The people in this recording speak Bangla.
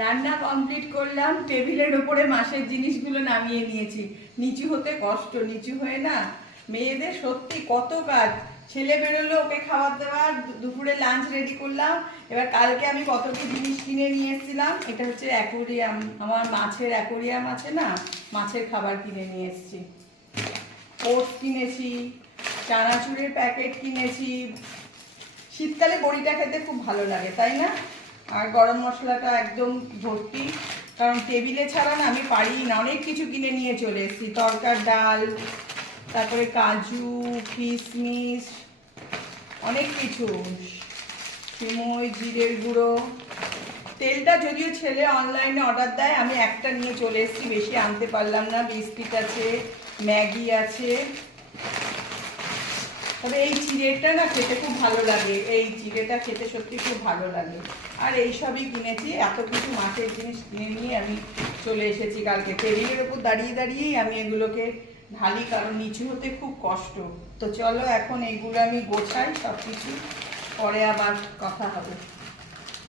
রান্না কমপ্লিট করলাম, টেবিলের উপরে মাছের জিনিসগুলো নামিয়ে নিয়েছি। নিচু হতে কষ্ট, নিচু হয়ে না মেয়েদের সত্যি কত কাজ। ছেলে বেরোলো, ওকে খাবার দাবার, দুপুরে লাঞ্চ রেডি করলাম। এবার কালকে আমি কত কি জিনিস কিনে নিয়ে এসেছিলাম। এটা হচ্ছে অ্যাকোরিয়াম, আমার মাছের অ্যাকোরিয়াম আছে না, মাছের খাবার কিনে নিয়ে এসেছি। ওটস কিনেছি, চানাচুরের প্যাকেট কিনেছি। শীতকালে বড়িটা খেতে খুব ভালো লাগে, তাই না? আর গরম মশলাটা একদম ভর্তি, কারণ টেবিলে ছাড়া না আমি পারি না। অনেক কিছু কিনে নিয়ে চলে এসেছি, তরকার ডাল, তারপরে কাজু, কিশমিশ, অনেক কিছু, সিমই, জিরের গুঁড়ো। তেলটা যদিও ছেলে অনলাইনে অর্ডার দেয়, আমি একটা নিয়ে চলে এসেছি, বেশি আনতে পারলাম না। বিস্কিট আছে, ম্যাগি আছে। তবে এই চিড়েটা না খেতে খুব ভালো লাগে, এই চিড়েটা খেতে সত্যি খুব ভালো লাগে। আর এই সবই কিনেছি, এত কিছু মাছের জিনিস কিনে নিয়ে আমি চলে এসেছি। কালকে টেবিলের ওপর দাঁড়িয়ে দাঁড়িয়েই আমি এগুলোকে ঢালি, কারণ নিচু হতে খুব কষ্ট। তো চলো এখন এইগুলো আমি গোছাই সব কিছু, পরে আবার কথা হবে।